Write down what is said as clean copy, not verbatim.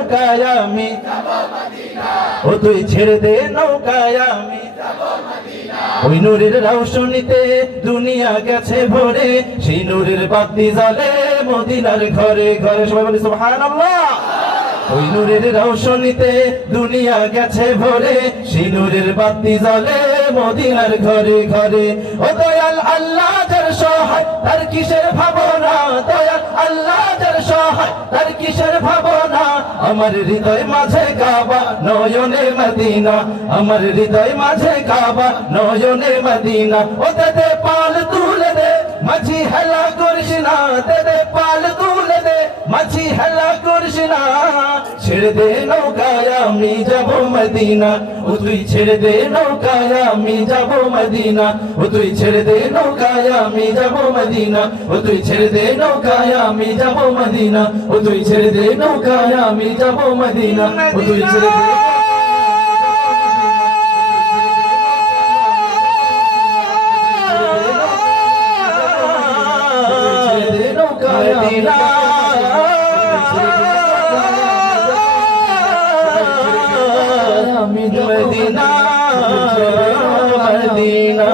নৌকায় আমি, ও তুই ছেড়ে দে নৌকায় আমি। ওই নূরের রৌশনীতে দুনিয়া গেছে ভরে, সেই নূরের বাতি জ্বলে মদিনার ঘরে ঘরে। সবাই বলি সুবহানাল্লাহ। ওই নূরের রৌশনীতে দুনিয়া গেছে ভরে, সেই নূরের বাতি জ্বলে মদিনার ঘরে ঘরে। ও দয়াল আল্লাহ যার সহায় তার কিসের ভাবনা, দয়াল আল্লাহ যার সহায় তার কিসের ভাবনা। আমার হৃদয় মাঝে কাবা নয়নে মদিনা, আমার হৃদয় মাঝে কাবা নয়নে মদিনা। ও দে পাল তুলে দে মাঝি হেলা করিস না, দে পাল তুলে দে মাঝি হেলা করিস না। ছেড়ে দে নৌকায় আমি যাব মদিনা, ও তুই ছেড়ে দে নৌকায় আমি যাব মদিনা। ও তুই ছেড়ে দে নৌকায় আমি যাব মদিনা, ও তুই ছেড়ে দে নৌকায় আমি যাব মদিনা। ও তুই ছেড়ে দে নৌকায় আমি যাব মদিনা, ও তুই ছেড়ে দে। Medina Medina